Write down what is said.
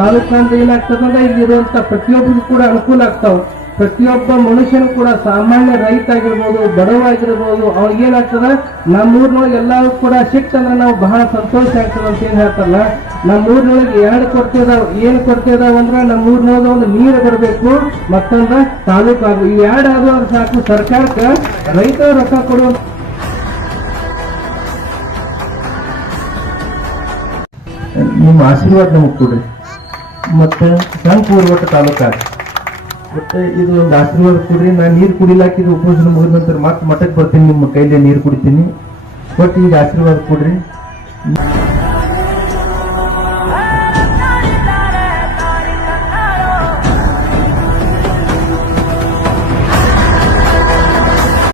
ತಾಲೂಕಂದ್ರೆ ಏನಾಗ್ತದಂದ್ರೆ ಇಲ್ಲಿರುವಂತ ಪ್ರತಿಯೊಬ್ಬರಿಗೂ ಕೂಡ ಅನುಕೂಲ ಆಗ್ತಾವ. ಪ್ರತಿಯೊಬ್ಬ ಮನುಷ್ಯನು ಕೂಡ ಸಾಮಾನ್ಯ ರೈತ ಆಗಿರ್ಬೋದು, ಬಡವ ಆಗಿರ್ಬೋದು, ಅವ್ರಿಗೇನಾಗ್ತದ ನಮ್ಮೂರಿನೊಳಗೆ ಎಲ್ಲರೂ ಕೂಡ ಸಿಕ್ತಂದ್ರೆ ನಾವು ಬಹಳ ಸಂತೋಷ ಆಗ್ತದ ಅಂತ ಏನ್ ಹೇಳ್ತಾರಲ್ಲ. ನಮ್ಮೂರಿನೊಳಗೆ ಎರಡು ಕೊಡ್ತಿದಾವ್. ಏನ್ ಕೊಡ್ತಿದಾವ ಅಂದ್ರೆ ನಮ್ಮೂರಿನೊಳಗೆ ಒಂದು ನೀರು ಬರಬೇಕು, ಮತ್ತೊಂದು ತಾಲೂಕು ಆಗು. ಇವು ಎರಡು ಆದ್ರೂ ಸಾಕು ಸರ್ಕಾರಕ್ಕೆ ರೈತ ರೊಕ್ಕ ಕೊಡುವ. ನಿಮ್ಮ ಆಶೀರ್ವಾದ ನಮಗ್ ಕೊಡ್ರಿ. ಮತ್ತೆ ಸಂಪೂರ್ವಟ ತಾಲೂಕ ಮತ್ತೆ ಇದು ಒಂದು ಆಶೀರ್ವಾದ ಕೊಡ್ರಿ. ನಾನು ನೀರು ಕುಡಿಲಾಕಿದ್ದು ಉಪವಾಸ ಮುಗಿದ ನಂತರ ಮತ್ತೆ ಮಠಕ್ಕೆ ಬರ್ತೀನಿ, ನಿಮ್ಮ ಕೈಲಿ ನೀರು ಕುಡಿತೀನಿ. ಬಟ್ ಈಗ ಆಶೀರ್ವಾದ ಕೊಡ್ರಿ.